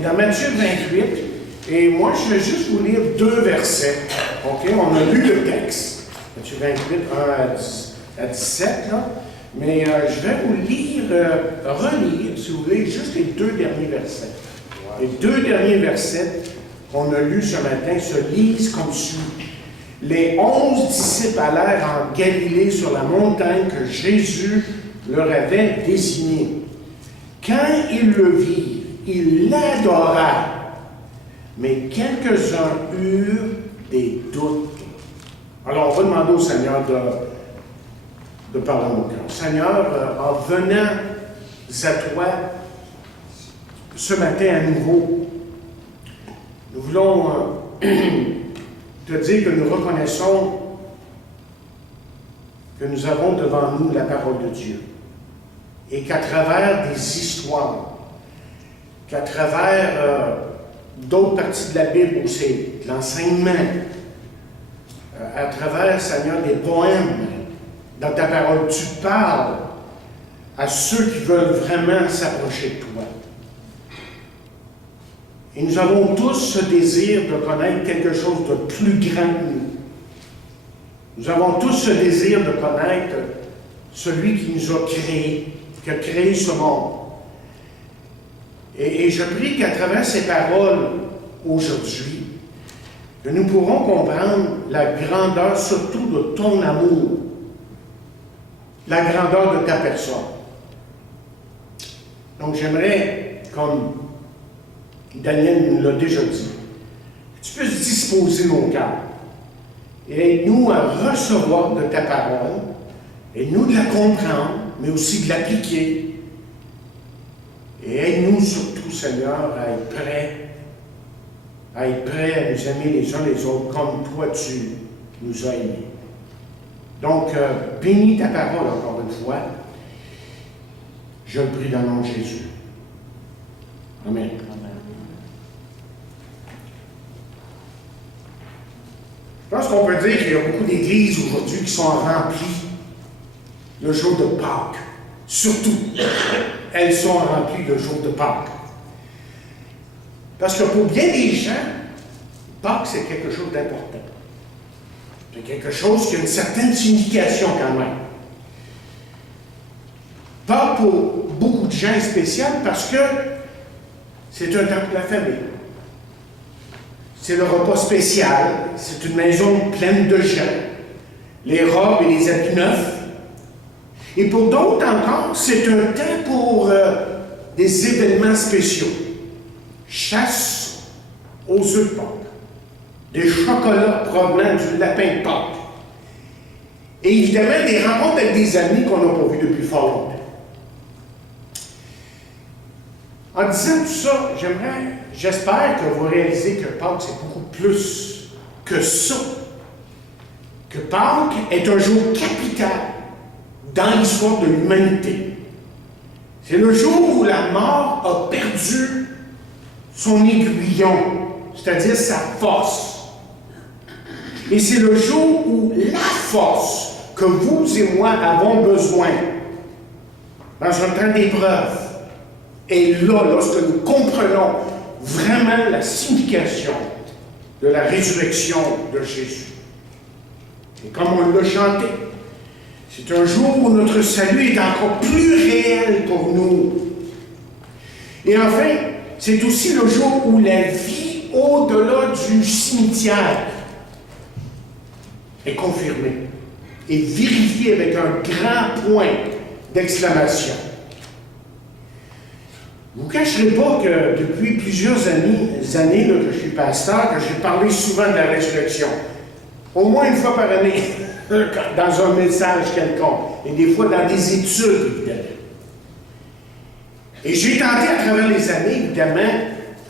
Dans Matthieu 28, et moi je vais juste vous lire 2 versets. OK? On a lu le texte, Matthieu 28, 1 à 17, là. Mais je vais vous lire, relire, si vous voulez, juste les 2 derniers versets. Les 2 derniers versets qu'on a lus ce matin se lisent comme suit. Les 11 disciples allèrent en Galilée sur la montagne que Jésus leur avait désignée. Quand ils le virent, ils l'adorèrent, mais quelques-uns eurent des doutes. Alors, on va demander au Seigneur de parler à nos cœurs. Seigneur, en venant à toi ce matin à nouveau, nous voulons te dire que nous reconnaissons que nous avons devant nous la parole de Dieu et qu'à travers des histoires, qu'à travers d'autres parties de la Bible où c'est de l'enseignement, à travers, Seigneur, des poèmes, dans ta parole, tu parles à ceux qui veulent vraiment s'approcher de toi. Et nous avons tous ce désir de connaître quelque chose de plus grand que nous. Nous avons tous ce désir de connaître celui qui nous a créés, qui a créé ce monde. Et je prie qu'à travers ces paroles aujourd'hui, que nous pourrons comprendre la grandeur surtout de ton amour, la grandeur de ta personne. Donc j'aimerais, comme Daniel nous l'a déjà dit, que tu puisses disposer nos cœurs et aide-nous à recevoir de ta parole, et nous de la comprendre, mais aussi de l'appliquer. Et aide-nous surtout, Seigneur, à être prêts à nous aimer les uns les autres comme toi tu nous as aimés. Donc, bénis ta parole encore une fois. Je le prie dans le nom de Jésus. Amen. Je pense qu'on peut dire qu'il y a beaucoup d'églises aujourd'hui qui sont remplies le jour de Pâques. Surtout, elles sont remplies le jour de Pâques. Parce que pour bien des gens, Pâques, c'est quelque chose d'important. C'est quelque chose qui a une certaine signification quand même. Pâques, pour beaucoup de gens, est spécial parce que c'est un temps pour la famille. C'est le repas spécial, c'est une maison pleine de gens, les robes et les habits neufs. Et pour d'autres encore, c'est un temps pour des événements spéciaux. Chasse aux œufs de Pâques, des chocolats provenant du lapin de Pâques, et évidemment des rencontres avec des amis qu'on n'a pas vus depuis fort longtemps. En disant tout ça, j'espère que vous réalisez que Pâques, c'est beaucoup plus que ça. Que Pâques est un jour capital dans l'histoire de l'humanité. C'est le jour où la mort a perdu son aiguillon, c'est-à-dire sa force. Et c'est le jour où la force que vous et moi avons besoin, dans un temps d'épreuve, est là, lorsque nous comprenons vraiment la signification de la résurrection de Jésus. Et comme on l'a chanté, c'est un jour où notre salut est encore plus réel pour nous. Et enfin, c'est aussi le jour où la vie au-delà du cimetière est confirmée et vérifiée avec un grand point d'exclamation. Je ne vous cacherai pas que depuis plusieurs années là, que je suis pasteur, que j'ai parlé souvent de la résurrection. Au moins une fois par année, dans un message quelconque, et des fois dans des études, évidemment. Et j'ai tenté à travers les années, évidemment,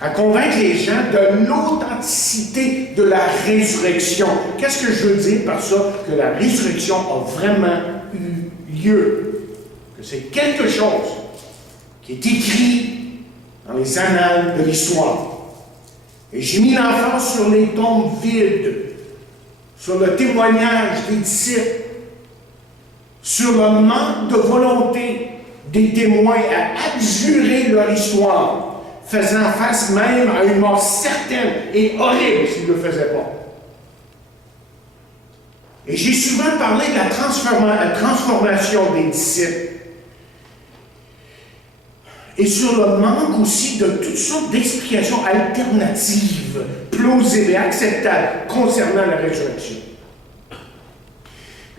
à convaincre les gens de l'authenticité de la résurrection. Qu'est-ce que je veux dire par ça? Que la résurrection a vraiment eu lieu. Que c'est quelque chose qui est écrit dans les annales de l'histoire. Et j'ai mis l'emphase sur les tombes vides, sur le témoignage des disciples, sur le manque de volonté des témoins à abjurer leur histoire, faisant face même à une mort certaine et horrible s'il ne le faisait pas. Et j'ai souvent parlé de la transformation des disciples. Et sur le manque aussi de toutes sortes d'explications alternatives, plausibles et acceptables concernant la résurrection.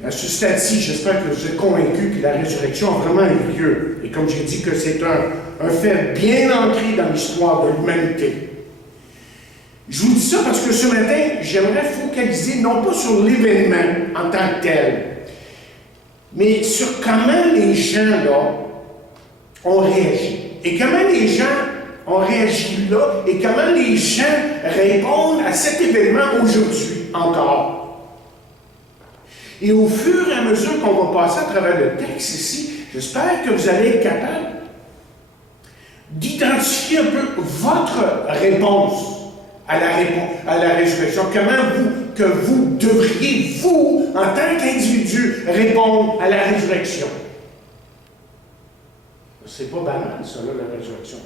À ce stade-ci, j'espère que vous êtes convaincus que la résurrection a vraiment eu lieu. Et comme j'ai dit que c'est un fait bien ancré dans l'histoire de l'humanité. Je vous dis ça parce que ce matin, j'aimerais focaliser non pas sur l'événement en tant que tel, mais sur comment les gens là ont réagi. Et comment les gens ont réagi là, et comment les gens répondent à cet événement aujourd'hui encore. Et au fur et à mesure qu'on va passer à travers le texte ici, j'espère que vous allez être capable d'identifier un peu votre réponse à la résurrection. Comment vous devriez, vous, en tant qu'individu, répondre à la résurrection. C'est pas banal, ça, là, la résurrection.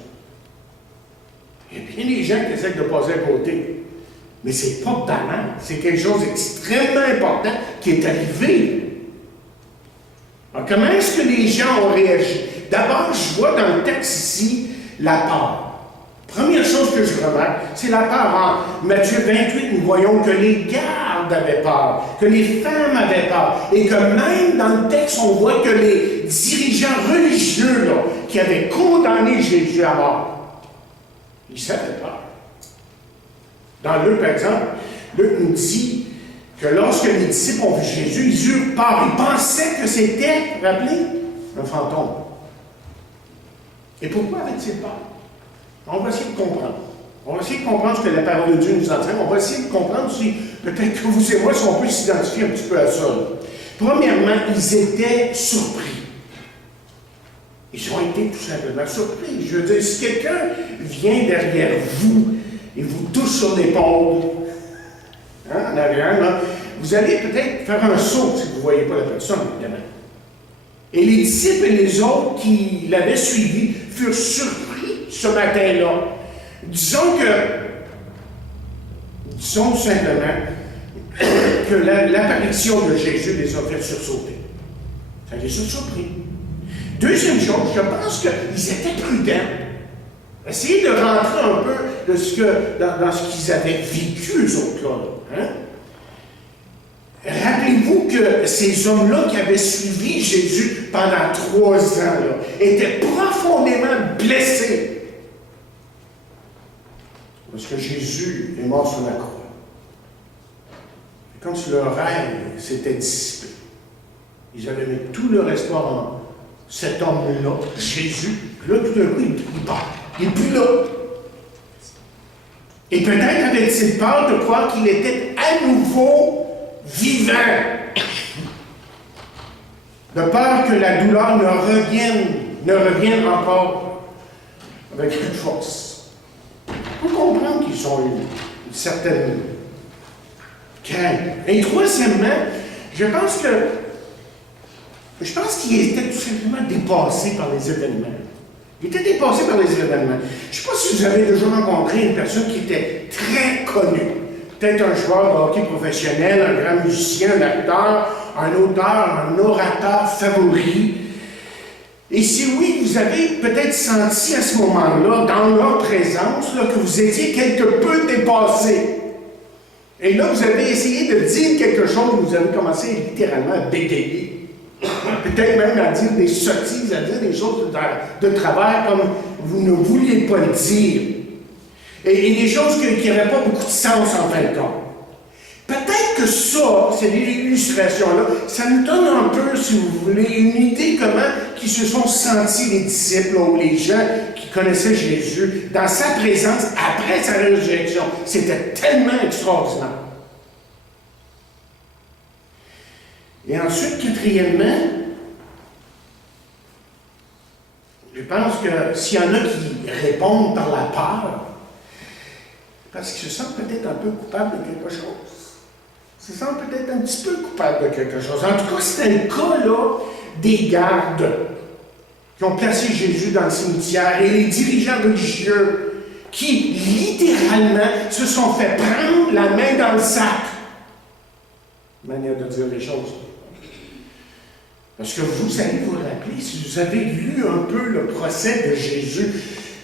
Il y a bien des gens qui essaient de passer à côté. Mais c'est pas banal. C'est quelque chose d'extrêmement important qui est arrivé. Alors, comment est-ce que les gens ont réagi? D'abord, je vois dans le texte ici la peur. Première chose que je remarque, c'est la peur. En Matthieu 28, nous voyons que les gardes avaient peur, que les femmes avaient peur, et que même dans le texte, on voit que les dirigeants religieux là, qui avaient condamné Jésus à mort, ils avaient peur. Dans Luc, par exemple, Luc nous dit que lorsque les disciples ont vu Jésus, ils eurent peur. Ils pensaient que c'était, rappelez, un fantôme. Et pourquoi avaient-ils peur? On va essayer de comprendre. On va essayer de comprendre ce que la parole de Dieu nous enseigne. On va essayer de comprendre si, peut-être que vous et moi, si on peut s'identifier un petit peu à ça. Premièrement, ils étaient surpris. Ils ont été tout simplement surpris. Je veux dire, si quelqu'un vient derrière vous et vous touche sur l'épaule, en arrière, là, vous allez peut-être faire un saut si vous ne voyez pas la personne, évidemment. Et les disciples et les autres qui l'avaient suivi furent surpris ce matin-là. Disons simplement que l'apparition de Jésus les a fait sursauter. Ça les a surpris. Deuxième chose, je pense qu'ils étaient prudents. Essayez de rentrer un peu dans ce qu'ils avaient vécu, eux autres-là. Hein? Rappelez-vous que ces hommes-là qui avaient suivi Jésus pendant 3 ans là, étaient profondément blessés. Parce que Jésus est mort sur la croix. C'est comme si leur rêve s'était dissipé. Ils avaient mis tout leur espoir en cet homme-là, Jésus. Puis là, tout d'un coup, il part. Il n'est plus là. Et peut-être avait-il peur de croire qu'il était à nouveau vivant. De peur que la douleur ne revienne encore avec plus de force. Il faut comprendre qu'ils ont une certaine crainte. Et troisièmement, je pense qu'ils étaient tout simplement dépassés par les événements. Ils étaient dépassés par les événements. Je ne sais pas si vous avez déjà rencontré une personne qui était très connue. Peut-être un joueur de hockey professionnel, un grand musicien, un acteur, un auteur, un orateur favori. Et si oui, vous avez peut-être senti à ce moment-là, dans leur présence, là, que vous étiez quelque peu dépassé. Et là, vous avez essayé de dire quelque chose, vous avez commencé littéralement à bégayer. Peut-être même à dire des sottises, à dire des choses de travers comme vous ne vouliez pas le dire. Et des choses qui n'avaient pas beaucoup de sens en fin de compte. Peut-être que ça, ces illustrations-là, ça nous donne un peu, si vous voulez, une idée comment ils se sont sentis les disciples ou les gens qui connaissaient Jésus dans sa présence après sa résurrection. C'était tellement extraordinaire. Et ensuite, quatrièmement, je pense que s'il y en a qui répondent par la peur, parce qu'ils se sentent peut-être un peu coupables de quelque chose. Ils se sentent peut-être un petit peu coupables de quelque chose. En tout cas, c'était le cas là, des gardes qui ont placé Jésus dans le cimetière et les dirigeants religieux qui, littéralement, se sont fait prendre la main dans le sac. Manière de dire les choses. Parce que vous allez vous rappeler, si vous avez lu un peu le procès de Jésus,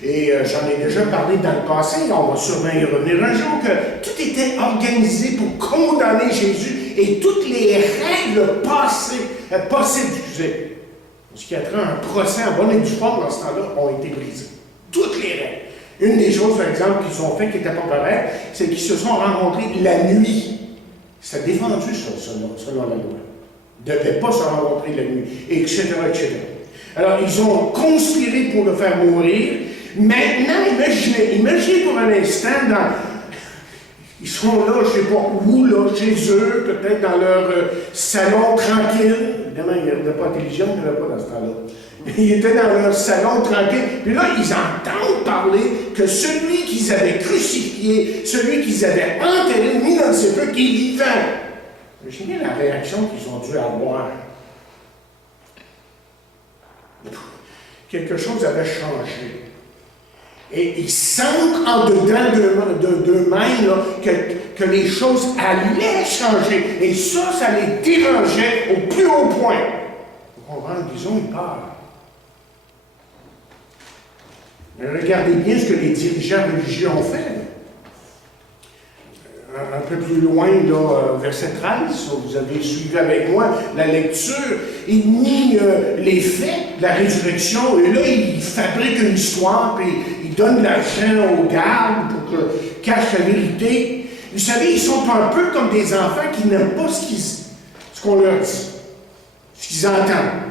et j'en ai déjà parlé dans le passé, on va sûrement y revenir un jour, que tout était organisé pour condamner Jésus et toutes les règles possibles, ce qui a trait à un procès en bonne et due forme dans ce temps-là, ont été brisées. Toutes les règles. Une des choses, par exemple, qu'ils ont fait qui n'était pas correcte, c'est qu'ils se sont rencontrés la nuit. C'est défendu, ça, selon la loi. Ils ne devaient pas se rencontrer la nuit, etc., etc. Alors, ils ont conspiré pour le faire mourir. Maintenant, imaginez pour un instant, ils sont là, je ne sais pas où, là, chez eux, peut-être dans leur salon tranquille. Évidemment, ils n'étaient pas intelligents, ils n'étaient pas dans ce temps-là. Ils étaient dans leur salon tranquille. Puis là, ils entendent parler que celui qu'ils avaient crucifié, celui qu'ils avaient enterré, mis dans le sépulcre, est vivant. Imaginez la réaction qu'ils ont dû avoir. Quelque chose avait changé. Et ils sentent en dedans d'eux-mêmes que les choses allaient changer. Et ça les dérangeait au plus haut point. Vous comprenez? Disons, ils parlent. Mais regardez bien ce que les dirigeants religieux ont fait. Un peu plus loin, là, verset 13, vous avez suivi avec moi la lecture, il nie les faits de la résurrection, et là, il fabrique une histoire, puis il donne de l'argent aux gardes pour qu'ils cachent la vérité. Vous savez, ils sont un peu comme des enfants qui n'aiment pas ce qu'on leur dit, ce qu'ils entendent.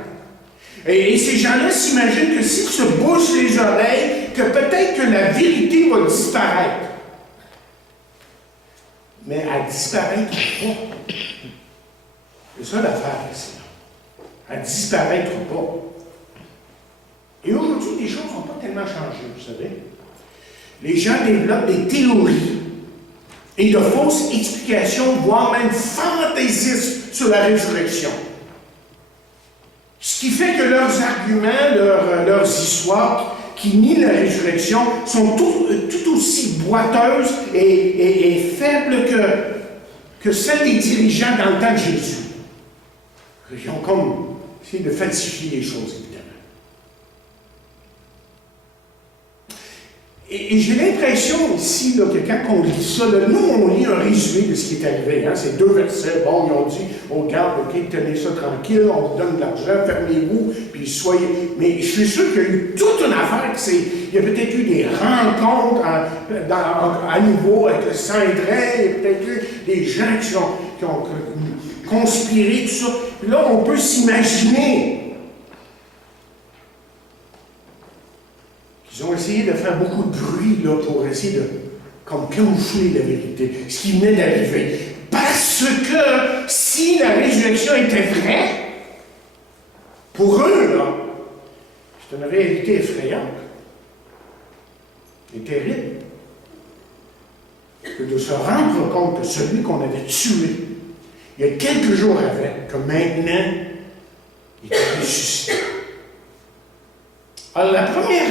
Et ces gens-là s'imaginent que s'ils se bouchent les oreilles, que peut-être que la vérité va disparaître. Mais elle disparaîtra pas. C'est ça l'affaire ici. Elle disparaîtra pas. Et aujourd'hui, les choses n'ont pas tellement changé, vous savez. Les gens développent des théories et de fausses explications, voire même fantaisistes sur la résurrection. Ce qui fait que leurs arguments, leurs histoires qui nient la résurrection sont tout aussi boiteuses et faibles que celles des dirigeants dans le temps de Jésus. Ils ont comme essayé de falsifier les choses, évidemment. Et j'ai l'impression ici là, que quand on lit ça, là, nous on lit un résumé de ce qui est arrivé. Hein, c'est 2 versets. Bon, ils ont dit aux gardes, OK, tenez ça tranquille, on vous donne de l'argent, fermez-vous, puis soyez. Mais je suis sûr qu'il y a eu toute une affaire. Il y a peut-être eu des rencontres à nouveau avec le Saint-Dray, il y a peut-être eu des gens qui ont conspiré, tout ça. Puis là, on peut s'imaginer. Ils ont essayé de faire beaucoup de bruit là, pour essayer de camoufler la vérité, ce qui venait d'arriver. Parce que si la résurrection était vraie, pour eux, là, c'est une réalité effrayante et terrible que de se rendre compte que celui qu'on avait tué il y a quelques jours avant, que maintenant, il est ressuscité. Alors, la première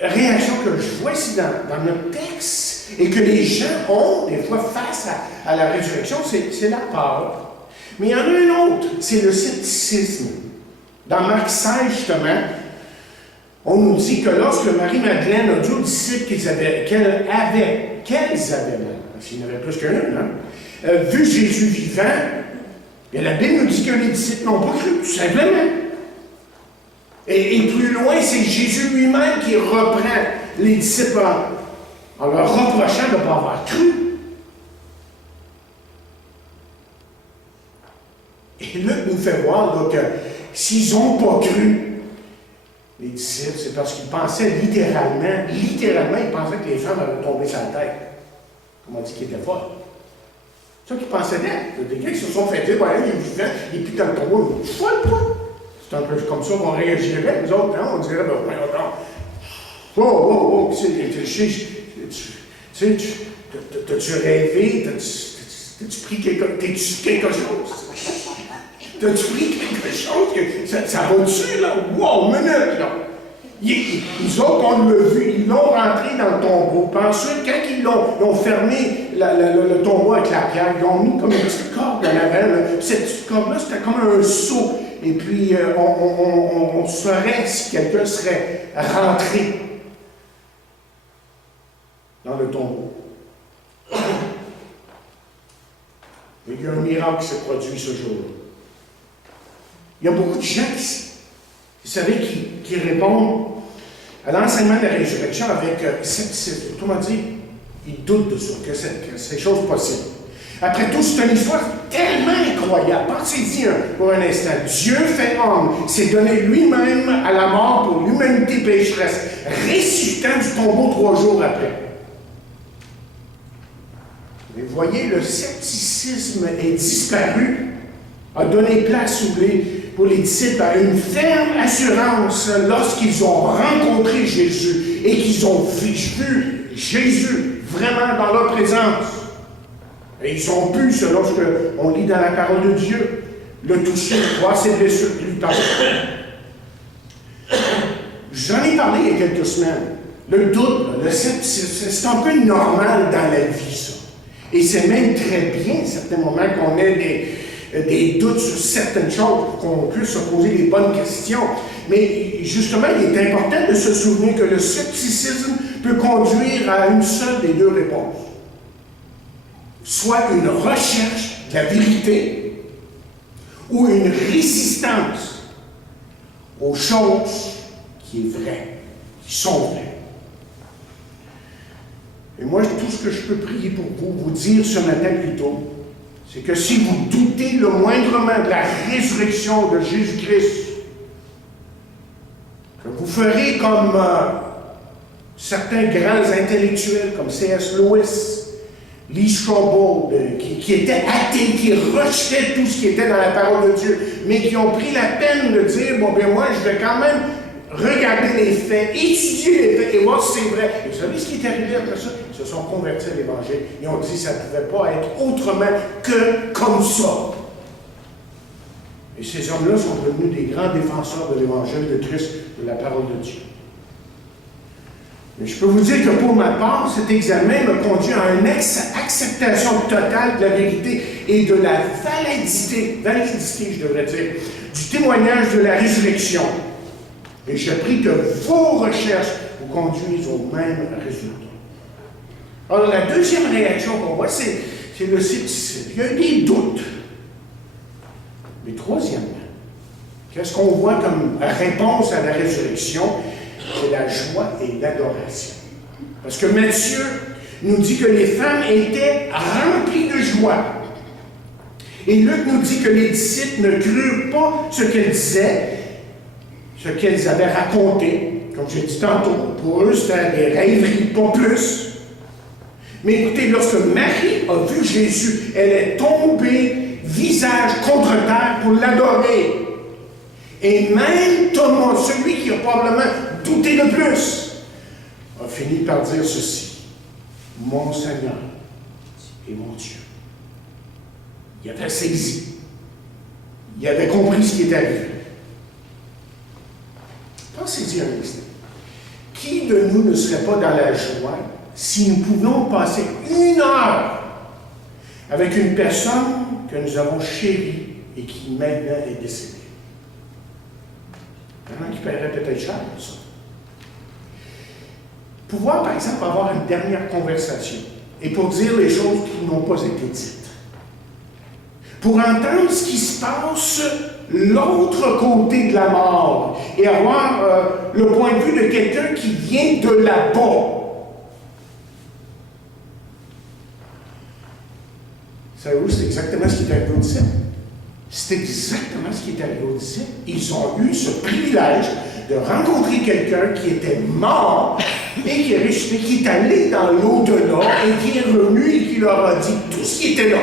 réaction que je vois ici dans notre texte et que les gens ont des fois face à la résurrection, c'est la peur. Mais il y en a un autre, c'est le scepticisme. Dans Marc 16, justement, on nous dit que lorsque Marie-Madeleine a dit aux disciples qu'elle avait, parce qu'il y en avait plus qu'un, hein, vu Jésus vivant, et la Bible nous dit que les disciples n'ont pas cru, tout simplement. Et plus loin, c'est Jésus lui-même qui reprend les disciples en leur reprochant de ne pas avoir cru. Et Luc nous fait voir là, que s'ils n'ont pas cru, les disciples, c'est parce qu'ils pensaient littéralement, ils pensaient que les femmes allaient tomber sur la tête. Comme on dit qu'ils étaient folles. C'est ça qu'ils pensaient d'être. Des gars qui se sont fait dire, voilà, il est vivant, et puis dans le tombeau, il est folle, toi. C'est un peu comme ça qu'on réagirait, nous autres, hein? On dirait, ben, oh, t'as-tu rêvé? T'as-tu pris quelque chose? T'as-tu pris quelque chose? Ça va dessus, là? Wow, minute, là! Nous autres, on l'a vu, ils l'ont rentré dans le tombeau. Puis ensuite, quand ils l'ont fermé le tombeau avec la pierre, ils l'ont mis comme une petite corde en avant. Cette petite corde-là, c'était comme un seau. Et puis, on saurait si quelqu'un serait rentré dans le tombeau. Et il y a un miracle qui s'est produit ce jour-là. Il y a beaucoup de gens vous savez, qui répondent à l'enseignement de la résurrection avec scepticisme. Autrement dit, ils doutent de ça, que c'est chose possible. Après tout, c'est une histoire tellement incroyable. Pensez-y pour un instant. Dieu fait homme, s'est donné lui-même à la mort pour l'humanité pécheresse, ressuscitant du tombeau 3 jours après. Mais vous voyez, le scepticisme est disparu, a donné place, pour les disciples à une ferme assurance lorsqu'ils ont rencontré Jésus et qu'ils ont vu Jésus vraiment dans leur présence. Et ils ont pu, selon ce qu'on lit dans la parole de Dieu, le toucher, voir ses blessures, lui tendre. J'en ai parlé il y a quelques semaines. Le doute, le scepticisme, c'est un peu normal dans la vie, ça. Et c'est même très bien, à certains moments, qu'on ait des doutes sur certaines choses pour qu'on puisse se poser les bonnes questions. Mais justement, il est important de se souvenir que le scepticisme peut conduire à une seule des deux réponses. Soit une recherche de la vérité ou une résistance aux choses qui est vraies, qui sont vraies. Et moi, tout ce que je peux prier pour vous dire ce matin plutôt, c'est que si vous doutez le moindrement de la résurrection de Jésus-Christ, que vous ferez comme certains grands intellectuels comme C.S. Lewis, Lee Strobel, qui étaient athées, qui rejetaient tout ce qui était dans la parole de Dieu, mais qui ont pris la peine de dire, bon, ben moi, je vais quand même regarder les faits, étudier les faits et voir si c'est vrai. Et vous savez ce qui est arrivé après ça? Ils se sont convertis à l'Évangile. Ils ont dit que ça ne pouvait pas être autrement que comme ça. Et ces hommes-là sont devenus des grands défenseurs de l'Évangile de Christ, de la parole de Dieu. Mais je peux vous dire que pour ma part, cet examen m'a conduit à une acceptation totale de la vérité et de la validité, je devrais dire, du témoignage de la résurrection. Et je prie que vos recherches vous conduisent au même résultat. Alors, la deuxième réaction qu'on voit, c'est le scepticisme. Il y a des doutes. Mais troisièmement, qu'est-ce qu'on voit comme réponse à la résurrection? C'est la joie et l'adoration. Parce que Matthieu nous dit que les femmes étaient remplies de joie. Et Luc nous dit que les disciples ne crurent pas ce qu'elles disaient, ce qu'elles avaient raconté. Comme j'ai dit tantôt, pour eux, c'était des rêveries, pas plus. Mais écoutez, lorsque Marie a vu Jésus, elle est tombée visage contre terre pour l'adorer. Et même Thomas, celui qui a probablement douté le plus, a fini par dire ceci: mon Seigneur et mon Dieu. Il avait saisi. Il avait compris ce qui était arrivé. Pensez-y un instant. Qui de nous ne serait pas dans la joie si nous pouvions passer 1 heure avec une personne que nous avons chérie et qui maintenant est décédée? Vraiment qui paierait peut-être cher pour ça. Pouvoir, par exemple, avoir une dernière conversation et pour dire les choses qui n'ont pas été dites. Pour entendre ce qui se passe l'autre côté de la mort et avoir le point de vue de quelqu'un qui vient de là-bas. Savez-vous, c'est exactement ce qui est arrivé aux disciples. C'est exactement ce qui est arrivé aux disciples. Ils ont eu ce privilège de rencontrer quelqu'un qui était mort et qui est ressuscité, qui est allé dans l'au-delà et qui est revenu et qui leur a dit tout ce qui était là.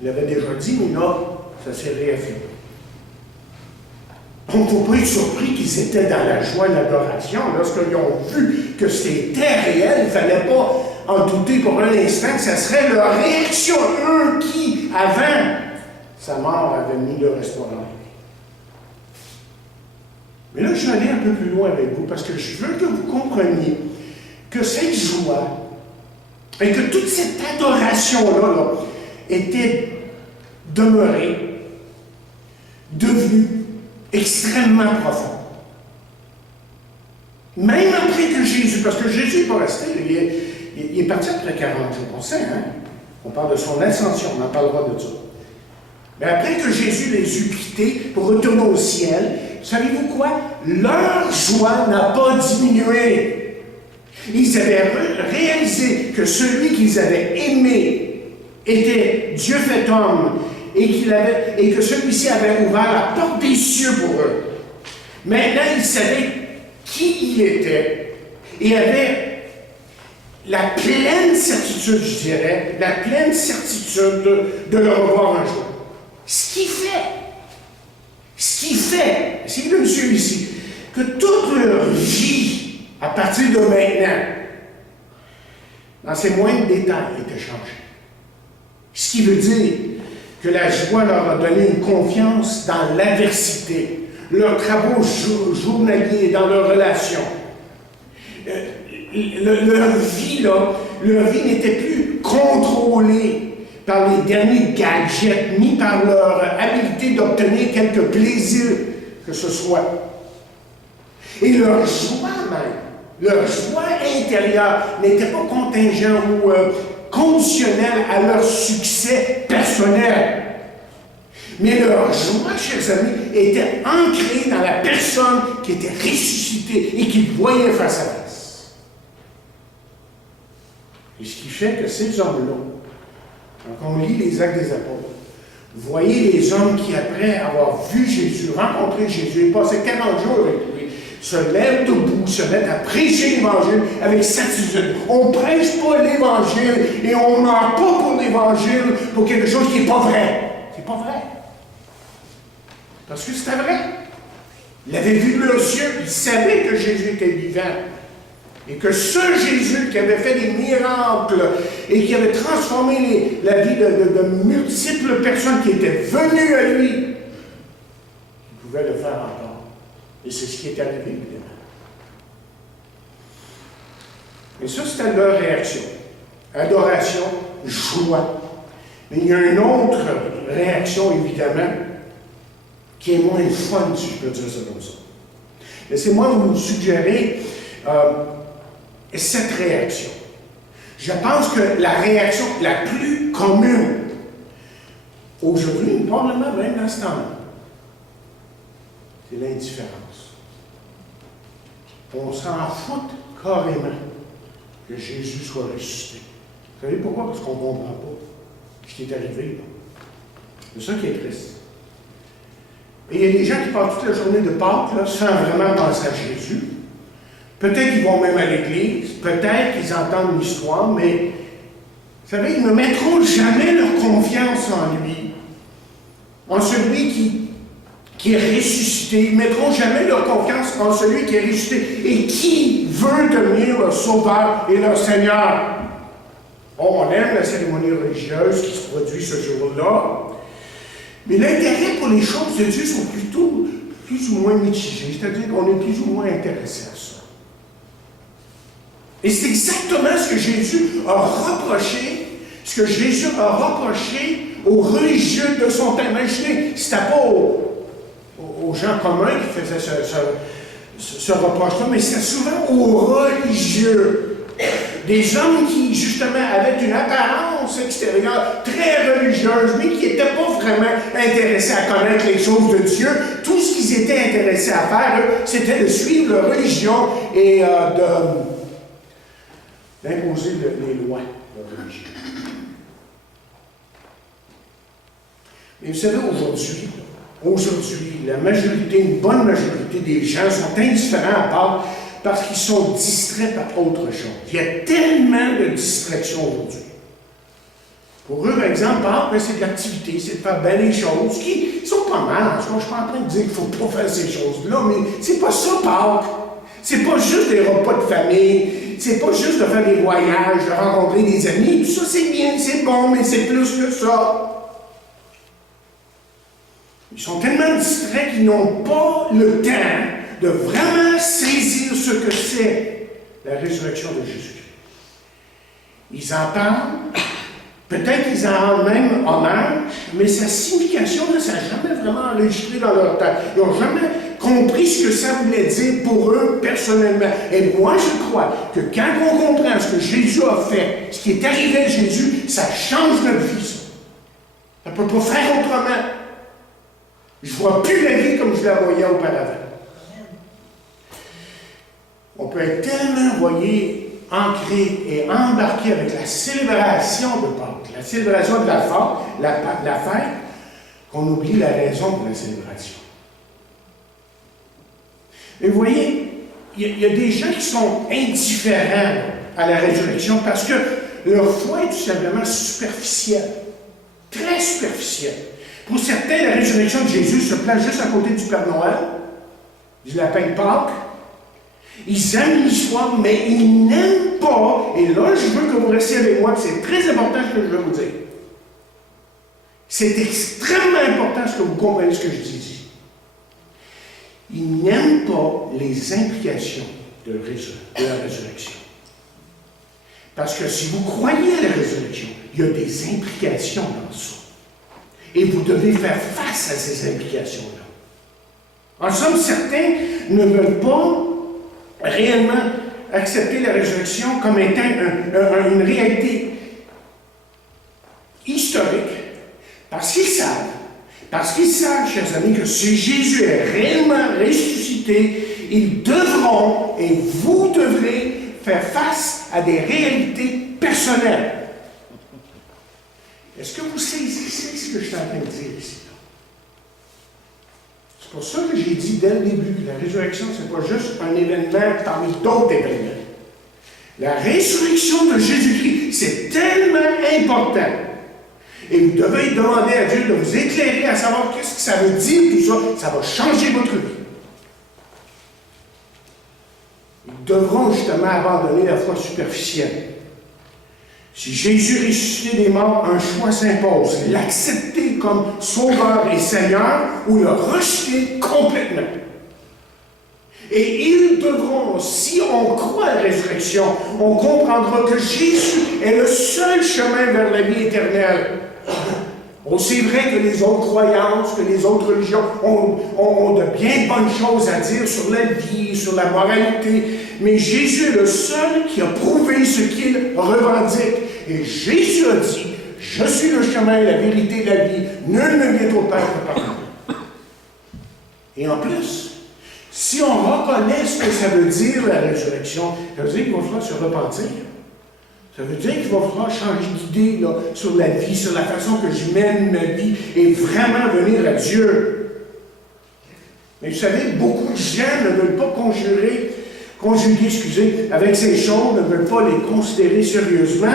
Il l'avait déjà dit, mais là, ça s'est réaffirmé. On ne faut pas être surpris qu'ils étaient dans la joie et l'adoration lorsqu'ils ont vu que c'était réel. Il ne fallait pas en douter pour un instant que ça serait leur réaction, eux qui, avant sa mort, avaient mis leur espoir en lui. Mais là, je vais aller un peu plus loin avec vous parce que je veux que vous compreniez que cette joie et que toute cette adoration-là était demeurée, devenue extrêmement profonde. Même après que Jésus, parce que Jésus n'est pas resté, il est parti après 40 jours, on sait, hein? On parle de son ascension, on en parlera de ça. Mais après que Jésus les eut quittés pour retourner au ciel, savez-vous quoi? Leur joie n'a pas diminué. Ils avaient réalisé que celui qu'ils avaient aimé était Dieu fait homme et que celui-ci avait ouvert la porte des cieux pour eux. Maintenant, ils savaient qui il était et avaient la pleine certitude, je dirais, la pleine certitude de le revoir un jour. Ce qui fait, essayez de me suivre ici, que toute leur vie, à partir de maintenant, dans ces moindres détails, était changée. Ce qui veut dire que la joie leur a donné une confiance dans l'adversité, leurs travaux journaliers, dans leurs relations. Leur vie n'était plus contrôlée par les derniers gadgets, ni par leur habileté d'obtenir quelque plaisir que ce soit. Et leur joie même, leur joie intérieure n'était pas contingente ou conditionnelle à leur succès personnel. Mais leur joie, chers amis, était ancrée dans la personne qui était ressuscitée et qu'ils voyaient face à face. Et ce qui fait que ces hommes-là, quand on lit les Actes des Apôtres, vous voyez les hommes qui, après avoir vu Jésus, rencontré Jésus, et passé 40 jours avec lui, se lèvent debout, se mettent à prêcher l'Évangile avec certitude. On ne prêche pas l'Évangile et on ne meurt pas pour l'Évangile pour quelque chose qui n'est pas vrai. C'est pas vrai. Parce que c'était vrai. Ils l'avaient vu de leurs yeux, ils savaient que Jésus était vivant. Et que ce Jésus qui avait fait des miracles et qui avait transformé la vie de multiples personnes qui étaient venues à lui, il pouvait le faire encore. Et c'est ce qui est arrivé, évidemment. Et ça, c'était leur réaction. Adoration, joie. Mais il y a une autre réaction, évidemment, qui est moins fun, si je peux dire ça comme ça. Laissez-moi vous suggérer cette réaction. Je pense que la réaction la plus commune aujourd'hui, probablement même dans ce temps-là, c'est l'indifférence. On s'en fout carrément que Jésus soit ressuscité. Vous savez pourquoi? Parce qu'on ne comprend pas ce qui est arrivé. C'est ça qui est triste. Et il y a des gens qui passent toute la journée de Pâques là, sans vraiment penser à Jésus. Peut-être qu'ils vont même à l'église, peut-être qu'ils entendent l'histoire, mais vous savez, ils ne mettront jamais leur confiance en lui, en celui qui est ressuscité. Ils ne mettront jamais leur confiance en celui qui est ressuscité et qui veut devenir leur sauveur et leur Seigneur. On aime la cérémonie religieuse qui se produit ce jour-là, mais l'intérêt pour les choses de Dieu sont plutôt plus ou moins mitigés, c'est-à-dire qu'on est plus ou moins intéressé à ça. Et c'est exactement ce que Jésus a reproché, aux religieux de son temps. Imaginez, ce n'était pas aux gens communs qui faisaient ce reproche-là, mais c'était souvent aux religieux. Des hommes qui, justement, avaient une apparence extérieure très religieuse, mais qui n'étaient pas vraiment intéressés à connaître les choses de Dieu. Tout ce qu'ils étaient intéressés à faire, c'était de suivre leur religion et d'imposer les lois de la religion. Mais vous savez, aujourd'hui, la majorité, une bonne majorité des gens sont indifférents à Pâques parce qu'ils sont distraits par autre chose. Il y a tellement de distractions aujourd'hui. Pour eux, par exemple, Pâques, c'est de l'activité, c'est de faire bien les choses, qui sont pas mal. Je ne suis pas en train de dire qu'il ne faut pas faire ces choses-là, mais c'est pas ça, Pâques. C'est pas juste des repas de famille, c'est pas juste de faire des voyages, de rencontrer des amis. Tout ça, c'est bien, c'est bon, mais c'est plus que ça. Ils sont tellement distraits qu'ils n'ont pas le temps de vraiment saisir ce que c'est la résurrection de Jésus-Christ. Ils en parlent, peut-être qu'ils en rendent même hommage, mais sa signification, ça n'a jamais vraiment enregistré dans leur tête. Ils n'ont jamais compris ce que ça voulait dire pour eux personnellement. Et moi, je crois que quand on comprend ce que Jésus a fait, ce qui est arrivé à Jésus, ça change notre vie, ça. Ça ne peut pas faire autrement. Je ne vois plus la vie comme je la voyais auparavant. On peut être tellement, voyez, ancré et embarqué avec la célébration de Pâques, la célébration de la fête, qu'on oublie la raison de la célébration. Et vous voyez, il y a des gens qui sont indifférents à la résurrection parce que leur foi est tout simplement superficielle, très superficielle. Pour certains, la résurrection de Jésus se place juste à côté du Père Noël, du lapin de Pâques. Ils aiment l'histoire, mais ils n'aiment pas, et là, je veux que vous restiez avec moi, c'est très important ce que je veux vous dire. C'est extrêmement important ce que vous comprenez ce que je dis ici. Ils n'aiment pas les implications de la résurrection. Parce que si vous croyez à la résurrection, il y a des implications dans ça. Et vous devez faire face à ces implications-là. En somme, certains ne veulent pas réellement accepter la résurrection comme étant une réalité historique, parce qu'ils savent, chers amis, que si Jésus est réellement ressuscité, ils devront, et vous devrez, faire face à des réalités personnelles. Est-ce que vous saisissez ce que je suis en train de dire ici? C'est pour ça que j'ai dit dès le début que la résurrection, ce n'est pas juste un événement parmi d'autres événements. La résurrection de Jésus-Christ, c'est tellement important. Et vous devez demander à Dieu de vous éclairer à savoir qu'est-ce que ça veut dire tout ça. Ça va changer votre vie. Ils devront justement abandonner la foi superficielle. Si Jésus ressuscité des morts, un choix s'impose. L'accepter comme sauveur et Seigneur ou le rejeter complètement. Et ils devront, si on croit à la résurrection, on comprendra que Jésus est le seul chemin vers la vie éternelle. Oh, c'est vrai que les autres croyances, que les autres religions ont de bien bonnes choses à dire sur la vie, sur la moralité, mais Jésus est le seul qui a prouvé ce qu'il revendique. Et Jésus a dit, « Je suis le chemin, la vérité, la vie. Nul ne vient au Père que par moi. » Et en plus, si on reconnaît ce que ça veut dire la résurrection, ça veut dire qu'il va falloir se repentir. Ça veut dire qu'il va falloir changer d'idée sur la vie, sur la façon que je mène ma vie et vraiment venir à Dieu. Mais vous savez, beaucoup de gens ne veulent pas conjuguer, avec ces choses, ne veulent pas les considérer sérieusement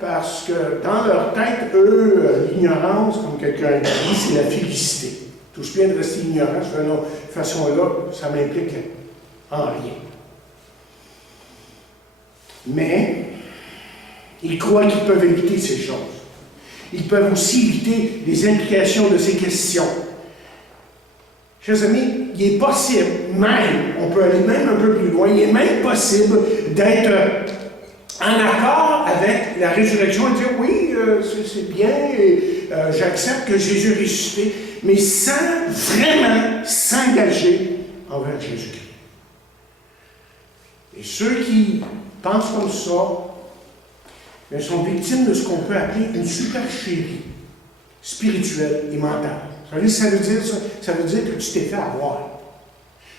parce que dans leur tête, eux, l'ignorance, comme quelqu'un a dit, c'est la félicité. Touche bien de rester ignorant, de cette façon-là, ça m'implique en rien. Mais ils croient qu'ils peuvent éviter ces choses. Ils peuvent aussi éviter les implications de ces questions. Chers amis, il est possible, même, on peut aller même un peu plus loin, il est même possible d'être en accord avec la résurrection et dire oui, c'est bien, j'accepte que Jésus est ressuscité, mais sans vraiment s'engager envers Jésus-Christ. Et ceux qui pensent comme ça, mais sont victimes de ce qu'on peut appeler une supercherie spirituelle et mentale. Ça veut dire que tu t'es fait avoir.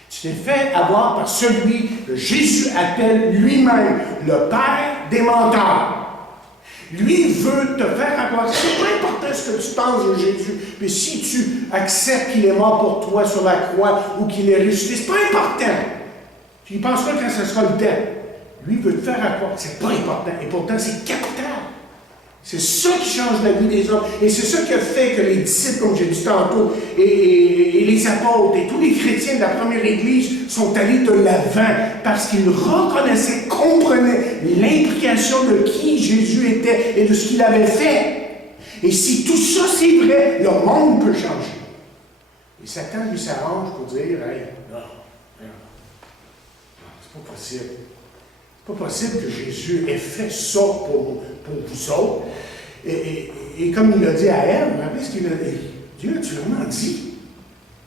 Tu t'es fait avoir par celui que Jésus appelle lui-même le Père des menteurs. Lui veut te faire avoir. C'est pas important ce que tu penses de Jésus, mais si tu acceptes qu'il est mort pour toi sur la croix ou qu'il est ressuscité, c'est pas important. Tu y penseras quand ce sera le temps. Lui veut te faire croire que c'est pas important. Et pourtant, c'est capital. C'est ça qui change la vie des hommes. Et c'est ça qui a fait que les disciples, comme j'ai dit tantôt, et les apôtres, et tous les chrétiens de la première Église sont allés de l'avant parce qu'ils reconnaissaient, comprenaient l'implication de qui Jésus était et de ce qu'il avait fait. Et si tout ça c'est vrai, le monde peut changer. Et Satan lui s'arrange pour dire, hey, non, C'est pas possible. C'est pas possible que Jésus ait fait ça pour vous autres. Et comme il l'a dit à elle, vous rappelez ce qu'il a dit? Dieu a-tu vraiment dit?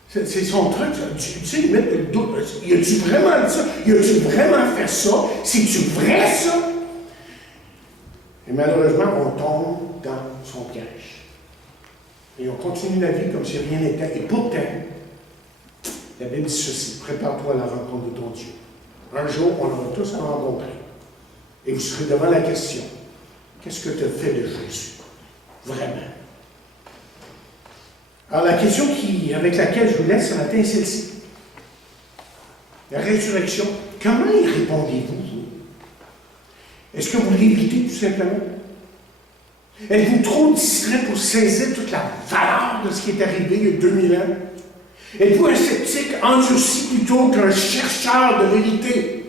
C'est son truc. Tu sais, il met le doute. Il a-tu vraiment dit ça? Il a-tu vraiment fait ça? C'est-tu vrai ça? Et malheureusement, on tombe dans son piège. Et on continue la vie comme si rien n'était. Et pourtant, la Bible dit ceci: prépare-toi à la rencontre de ton Dieu. Un jour, on aura tous à rencontrer. Et vous serez devant la question: qu'est-ce que tu as fait de Jésus? Vraiment. Alors, la question avec laquelle je vous laisse ce matin est celle-ci. La résurrection, comment y répondez-vous, vous? Est-ce que vous l'évitez tout simplement? Êtes-vous trop distrait pour saisir toute la valeur de ce qui est arrivé il y a 2000 ans? Êtes-vous un sceptique endurci plutôt qu'un chercheur de vérité?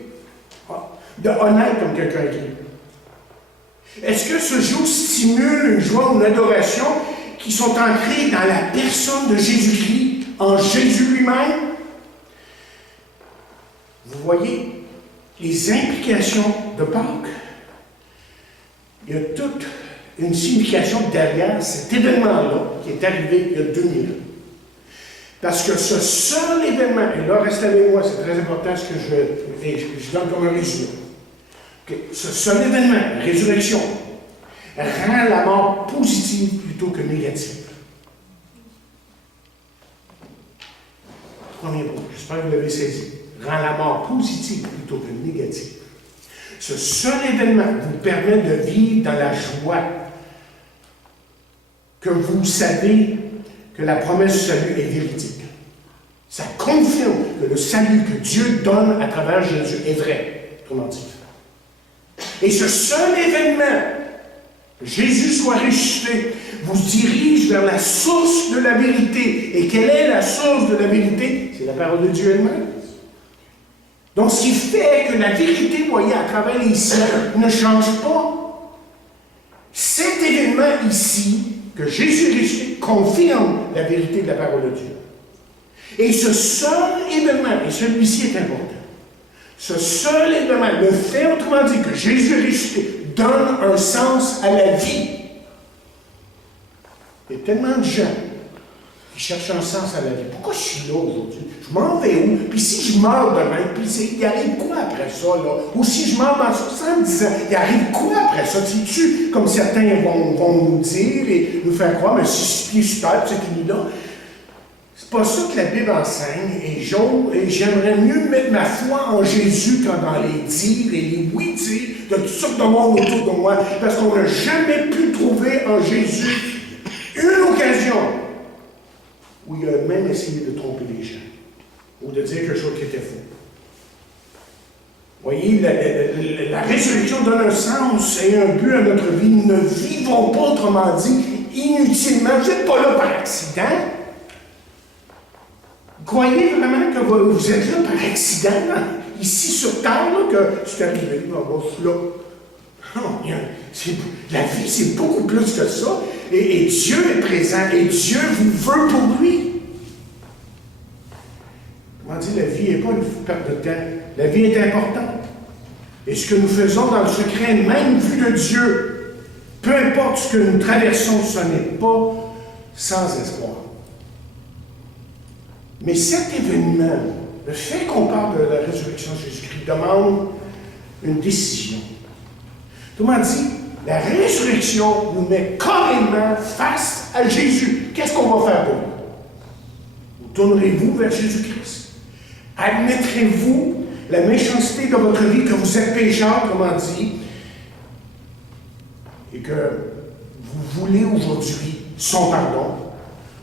De honnête, comme quelqu'un dit. Est-ce que ce jour stimule une joie ou une adoration qui sont ancrés dans la personne de Jésus-Christ, en Jésus lui-même? Vous voyez les implications de Pâques. Il y a toute une signification derrière cet événement-là qui est arrivé il y a 2000 ans. Parce que ce seul événement, et là, restez avec moi, c'est très important ce que je donne comme un résumé. Okay. Ce seul événement, la résurrection, rend la mort positive plutôt que négative. Premier point, j'espère que vous l'avez saisi. Rend la mort positive plutôt que négative. Ce seul événement vous permet de vivre dans la joie que vous savez que la promesse du salut est véridique. Ça confirme que le salut que Dieu donne à travers Jésus est vrai, autrement dit. Et ce seul événement, que Jésus soit ressuscité, vous dirige vers la source de la vérité. Et quelle est la source de la vérité? C'est la parole de Dieu elle-même. Donc, ce qui fait que la vérité, voyez, à travers les siècles, ne change pas. Cet événement ici, que Jésus ressuscité, confirme la vérité de la parole de Dieu. Et ce seul événement, et celui-ci est important, ce seul événement, le fait, autrement dit, que Jésus ressuscité, donne un sens à la vie. Il y a tellement de gens qui cherchent un sens à la vie. Pourquoi je suis là aujourd'hui? Je m'en vais où? Puis si je meurs demain, puis il arrive quoi après ça, là? Ou si je meurs dans 70 ans, il arrive quoi après ça? Tu comme certains vont nous dire et nous faire croire, mais si je suis pieds sur terre, c'est fini là. C'est pas ça que la Bible enseigne, et j'aimerais mieux mettre ma foi en Jésus qu'en dans les dires et les oui-dire de toutes sortes de monde autour de moi, parce qu'on n'a jamais pu trouver en Jésus une occasion où il a même essayé de tromper les gens, ou de dire quelque chose qui était faux. Voyez, la résurrection donne un sens et un but à notre vie. Nous ne vivons pas, autrement dit, inutilement. Vous n'êtes pas là par accident. Croyez vraiment que vous êtes là par accident, là, ici sur Terre, là, que c'est arrivé, là, là. Non, la vie, c'est beaucoup plus que ça. Et Dieu est présent, et Dieu vous veut pour lui. Comment dire, la vie n'est pas une perte de temps. La vie est importante. Et ce que nous faisons dans le secret, même vu de Dieu, peu importe ce que nous traversons, ce n'est pas sans espoir. Mais cet événement, le fait qu'on parle de la résurrection de Jésus-Christ, demande une décision. Autrement dit, la résurrection nous met carrément face à Jésus. Qu'est-ce qu'on va faire pour lui? Vous tournerez-vous vers Jésus-Christ? Admettrez-vous la méchanceté de votre vie, que vous êtes pécheur, comment dit, et que vous voulez aujourd'hui son pardon?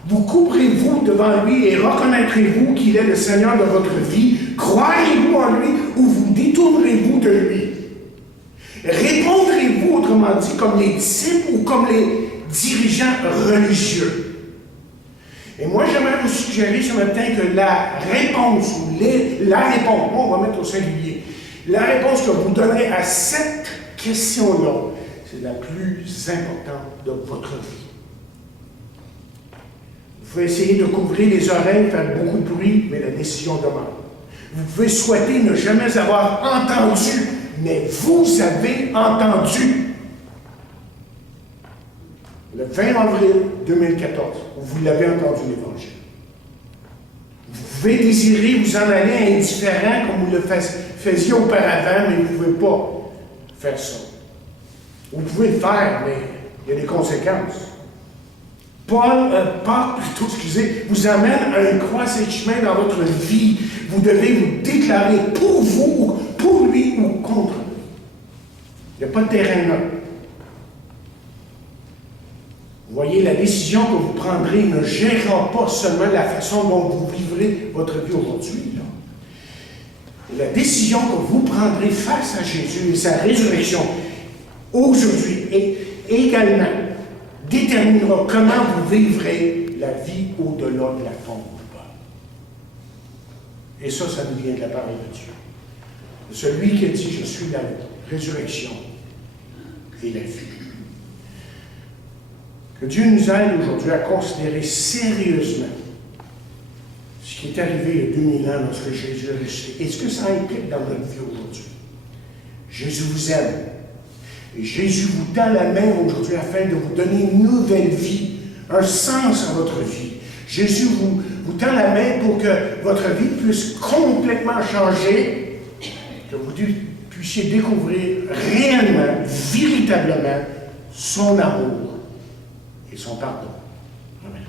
Vous couvrez-vous devant lui et reconnaîtrez-vous qu'il est le Seigneur de votre vie? Croirez-vous en lui ou vous détournerez-vous de lui? Répondrez-vous, autrement dit, comme les disciples ou comme les dirigeants religieux? Et moi, j'aimerais vous suggérer ce matin que la réponse, bon, on va mettre au singulier, la réponse que vous donnerez à cette question-là, c'est la plus importante de votre vie. Vous pouvez essayer de couvrir les oreilles, faire beaucoup de bruit, mais la décision demeure. Vous pouvez souhaiter ne jamais avoir entendu, mais vous avez entendu. Le 20 avril 2014, vous l'avez entendu l'Évangile. Vous pouvez désirer vous en aller indifférent comme vous le faisiez auparavant, mais vous ne pouvez pas faire ça. Vous pouvez le faire, mais il y a des conséquences. Paul vous amène à un croisé-chemin dans votre vie. Vous devez vous déclarer pour vous, pour lui ou contre lui. Il n'y a pas de terrain neutre. Vous voyez, la décision que vous prendrez ne gérera pas seulement la façon dont vous vivrez votre vie aujourd'hui. La décision que vous prendrez face à Jésus et sa résurrection aujourd'hui et également déterminera comment vous vivrez la vie au-delà de la tombe. Et ça nous vient de la parole de Dieu. Celui qui a dit, je suis la résurrection et la vie. Que Dieu nous aide aujourd'hui à considérer sérieusement ce qui est arrivé il y a 2000 ans lorsque Jésus est ressuscité. Et ce que ça implique dans notre vie aujourd'hui. Jésus vous aime. Et Jésus vous tend la main aujourd'hui afin de vous donner une nouvelle vie, un sens à votre vie. Jésus vous tend la main pour que votre vie puisse complètement changer, que vous puissiez découvrir réellement, véritablement, son amour et son pardon. Amen.